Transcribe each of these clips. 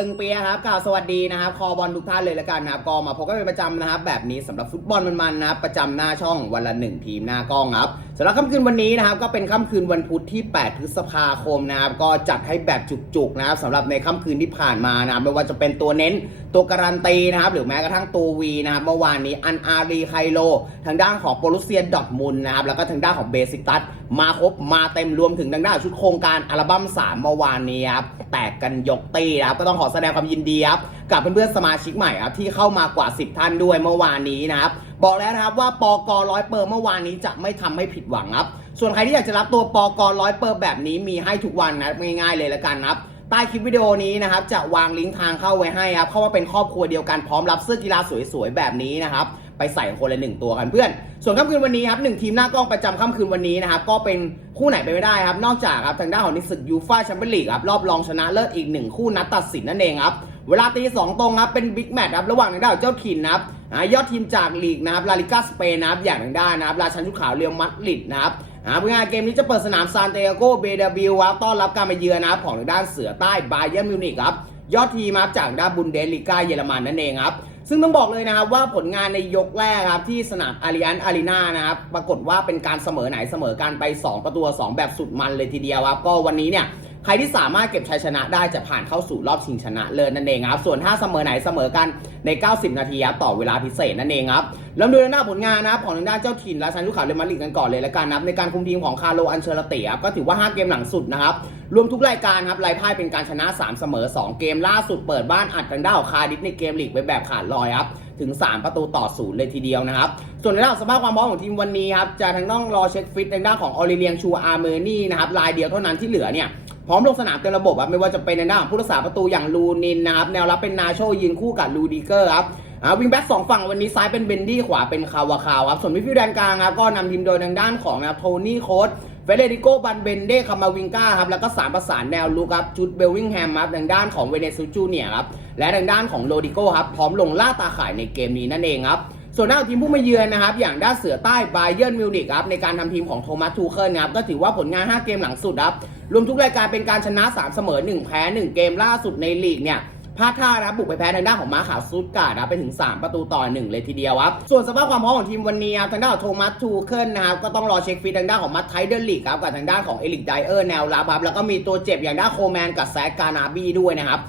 ตึงเปียครับกล่าวสวัสดีนะครับคอบอลทุกท่านเลยละกันนะครับก็มาพบกันเป็นประจำนะครับแบบนี้สำหรับฟุตบอลมันๆนะครับประจำหน้าช่องวันละหนึ่งทีมหน้ากล้องครับสำหรับค่ำคืนวันนี้นะครับก็เป็นค่ำคืนวันพุธที่ 8 พฤษภาคมนะครับก็จัดให้แบบจุกๆนะครับสำหรับในค่ำคืนที่ผ่านมานะครับไม่ว่าจะเป็นตัวเน้นตัวการันตีนะครับหรือแม้กระทั่งตัววีนะครับเมื่อวานนี้อันอารีไคโล ทางด้านของโปรลุเซียดอทมุนนะครับแล้วก็ทางด้านของเบสิตัสมาครบมาเต็มรวมถึงทางด้านชุดโครงการอัลบั้ม3เมื่อวานนี้ครับ แตกกันยกตีนะครับก็ต้องขอแสดงความยินดีครับกับเพื่อนๆสมาชิกใหม่ครับที่เข้ามากว่า 10 ท่านด้วยเมื่อวานนี้นะครับบอกแล้วนะครับว่าปกร้อยเปอร์เมื่อวานนี้จะไม่ทำให้ผิดหวังครับส่วนใครที่อยากจะรับตัวปกร้อยเปอร์แบบนี้มีให้ทุกวันนะง่ายๆเลยละกันนะครับใต้คลิปวิดีโอนี้นะครับจะวางลิงก์ทางเข้าไว้ให้ครับเข้ามาเป็นครอบครัวเดียวกันพร้อมรับเสื้อกีฬาสวยๆแบบนี้นะครับ ไปใส่คนละหนึ่งตัวกันเพื่อน ส่วนค่ำคืนวันนี้ครับหนึ่งทีมหน้ากล้องประจำค่ำคืนวันนี้นะครับก็เป็นคู่ไหนไปไม่ได้ครับนอกจากครับทางด้านของนิสึกยูฟ่าแชมเปี้ยนลีกครับรอบรองชนะเลิศอีกหนึ่งคู่นัดตัดสินนั่นเองครับเวลาตีสองตรงครับเป็นบิ๊กแมตช์ครับระหว่างทางด้านเจ้าถิ่นนะครับอ่ายอดทีมจากลีกนะครับลาลิก้าสเปนนะครับอย่างทางด้านนะครับราชันชุดขาวเรียวมัดริดนะครับอ่าเพื่องานเกมนี้จะเปิดสนามซานเตโกเบเดบิลครับต้อนรับการมาเยือนนะครับของทางด้านเสือใต้บาเย r n มิวนิกครับยอดทีมครับจากด้านบุนเดสลิก้าเยอรมันนั่นเองครับ ซึ่งต้องบอกเลยนะครับว่าผลงานในยกแรกครับที่สนามอาริอันอารีนานะครับปรากฏว่าเป็นการเสมอไหนเสมอการไป 2 ประตูต่อ2แบบสุดมันเลยทีเดียวครับก็วันนี้เนี่ยใครที่สามารถเก็บชัยชนะได้จะผ่านเข้าสู่รอบชิงชนะเลิศนั่นเองครับส่วนถ้าเสมอไหนเสมอกัน ใน 90 นาทีครับต่อเวลาพิเศษนั่นเองครับเริ่มดูหน้าผลงานนะครับของทางด้านเจ้าถิ่นราชันลูกขาวเรมาริดกันก่อนเลยละกันนะครับในการคุมทีมของคาร์โลอันเชลติครับก็ถือว่า 5 เกมหลังสุดนะครับรวมทุกรายการครับรายพ่ายเป็นการชนะ 3 เสมอ 2 เกมล่าสุดเปิดบ้านอัดทางด้านของคาร์ดิฟในเกมลีกไปแบบขาดลอยครับถึง 3 ประตูต่อศูนย์เลยทีเดียวนะครับ ส่วนในด้านสภาพความพร้อมของทีมวันนี้ครับจะทางต้องรอเช็คฟิตในด้านของออริเลียงชูอาร์เมอร์นี่นะครับรายเดียวเท่านั้นที่เหลือเนี่ย พร้อมลงสนามเต็มระบบครับไม่ว่าจะเป็นในด้านผู้รักษาประตูอย่างลูนินนะครับแนวรับเป็นนาโชยืนคู่กับลูดิเกอร์ครับอ่าวิงแบ็กสองฝั่งวันนี้ซ้ายเป็นเบนดี้ขวาเป็นคาวาคาวครับส่วนมิดฟิลด์แดนกลางครับก็นำทีมโดยทางด้านของนะโทนี่โค้ดเฟเดริโกบันเบนเดคามาวิงก้าครับแล้วก็สามประสานแนวลุกครับจุดเบลวิงแฮมครับทางด้านของเวเนซุจูเนียครับและทางด้านของโรดิโกครับพร้อมลงล่าตาข่ายในเกมนี้นั่นเองครับ ส่วนหน้าทีมผู้มาเยือนนะครับ อย่างด้าเสือใต้บาเยิร์มิวนิกครับในการทำทีมของโทมัสทูเคิลครับก็ถือว่าผลงาน 5 เกมหลังสุดครับรวมทุกรายการเป็นการชนะ 3 เสมอ 1 แพ้ 1 เกมล่าสุดในลีกเนี่ยพลาดท่านะครับบุกไปแพ้ทางด้านของม้าขาวซูดกาดับไปถึง 3 ประตูต่อ 1 เลยทีเดียวครับ ส่วนสภาพความพร้อมของทีมวันนี้ครับทางด้านของโทมัสทูเคิลนะครับก็ต้องรอเช็คฟีดทางด้านของมัตไทเดอร์ลีกครับกับทางด้านของเอลิกไดเออร์แนวรับครับแล้วก็มีตัวเจ็บอย่างด้านโคแมนกับแซดการนาบี้ด้วยนะครับ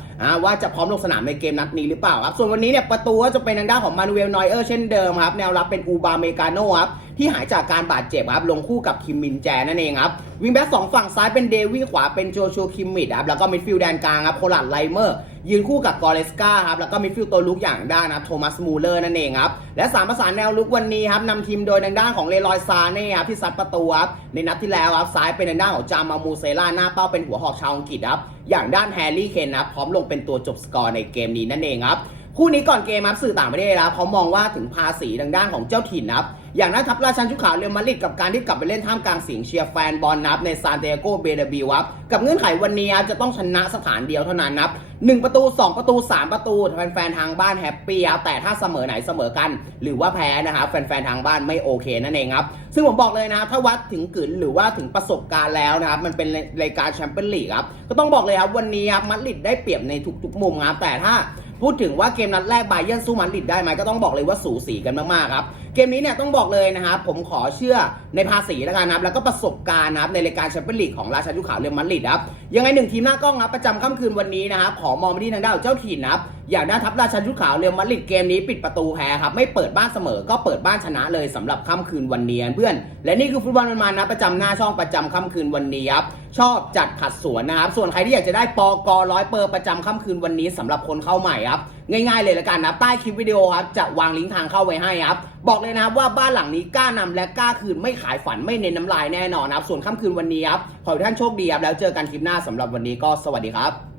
ว่าจะพร้อมลงสนามในเกมนัดนี้หรือเปล่าครับส่วนวันนี้เนี่ยประตูก็จะเป็นทางด้านของมานูเอลนอยเออร์เช่นเดิมครับแนวรับเป็นอูบาเมกาโนครับที่หายจากการบาดเจ็บครับลงคู่กับคิมมินแจนั่นเองครับวิงแบ็กสองฝั่งซ้ายเป็นเดวี่ขวาเป็นโจชัวคิมมิดครับแล้วก็มิดฟิลด์แดนกลางครับโคลัดไลเมอร์ยืนคู่กับกอเรสกาครับแล้วก็มิดฟิลด์ตัวลุกอย่างด้านนะโทมัสมูเลอร์นั่นเองครับและสามประสานแนวลุกวันนี้ครับนำทีมโดยทางด้านของเลรอยซาเน่ครับที่ซัดประตูครับในนัดที่แล้วครับซ้ายเป็นทางด้านของจามามูเซล่าหน้าเป้าเป็นหัวหอกชาวอังกฤษครับอย่างด้านแฮร์รี่เคนนะครับพร้อมลงเป็นตัวจบสกอร์ในเกมนี้นั่นเองครับคู่นี้ก่อนเกมครับสื่อต่างประเทศครับเขามองว่าถึงภาษีทางด้านของเจ้าถิ่นนะครับ อย่างนั้นทัพราชันชุดขาวเรอัลมาดริดกับการที่กลับไปเล่นท่ามกลางเสียงเชียร์แฟนบอลนับในซานเตโกเบเดบิวับกับเงื่อนไขวันนี้จะต้องชนะสถานเดียวเท่านั้นนับหนึ่งประตู 2 ประตู 3 ประตูแฟนๆทางบ้านแฮปปี้ครับแต่ถ้าเสมอไหนเสมอกัน หรือว่าแพ้นะครับแฟนๆทางบ้านไม่โอเคนั่นเองครับซึ่งผมบอกเลยนะ ถ้าวัดถึงกึนหรือว่าถึงประสบการณ์แล้วนะครับมันเป็นรายการแชมเปี้ยนลีกครับก็ต้องบอกเลยครับวันนี้ครับมาดริดได้เปรียบในทุกๆมุมครับแต่ถ้าพูดถึงว่าเกมนัดแรกบาเยิร์นสู้มันดิดได้ไหมก็ต้องบอกเลยว่าสูสีกันมากๆครับ เกมนี้เนี่ยต้องบอกเลยนะครับผมขอเชื่อ ในภาษีแล้วกันนะครับแล้วก็ประสบการณ์นะครับในรายการแชมเปี้ยนลีกของราชาลูกขาวเรอัลมาดริดครับยังไงหนึ่งทีมหน้ากล้องครับประจำค่ำคืนวันนี้นะครับขอมองไปที่ทางด้านเจ้าถิ่นนะครับอย่างด้านทัพราชาลูกขาวเรอัลมาดริดเกมนี้ปิดประตูแพ้ครับไม่เปิดบ้านเสมอก็เปิดบ้านชนะเลยสำหรับค่ำคืนวันนี้เพื่อน และนี่คือฟุตบอลมันนะประจำหน้าช่องประจำค่ำคืนวันนี้ครับชอบจัดผัดสวนนะครับ ส่วนใครที่อยากจะได้ปอกร้อยเปอร์ประจำค่ำคืนวันนี้สำหรับคนเข้าใหม่ครับง่ายๆเลยละกันนะใต้คลิปวิดีโอครับจะวางลิงก์ทางเข้าไว้ให้ครับบอกเลยนะครับว่าบ้านหลังนี้กล้านำและกล้าคืนไม่ขายฝันไม่เน้นน้ำลายแน่นอนนะครับ ส่วนค่ำคืนวันนี้ครับ ขอให้ทุกท่านโชคดีครับ แล้วเจอกันคลิปหน้าสำหรับวันนี้ก็สวัสดีครับ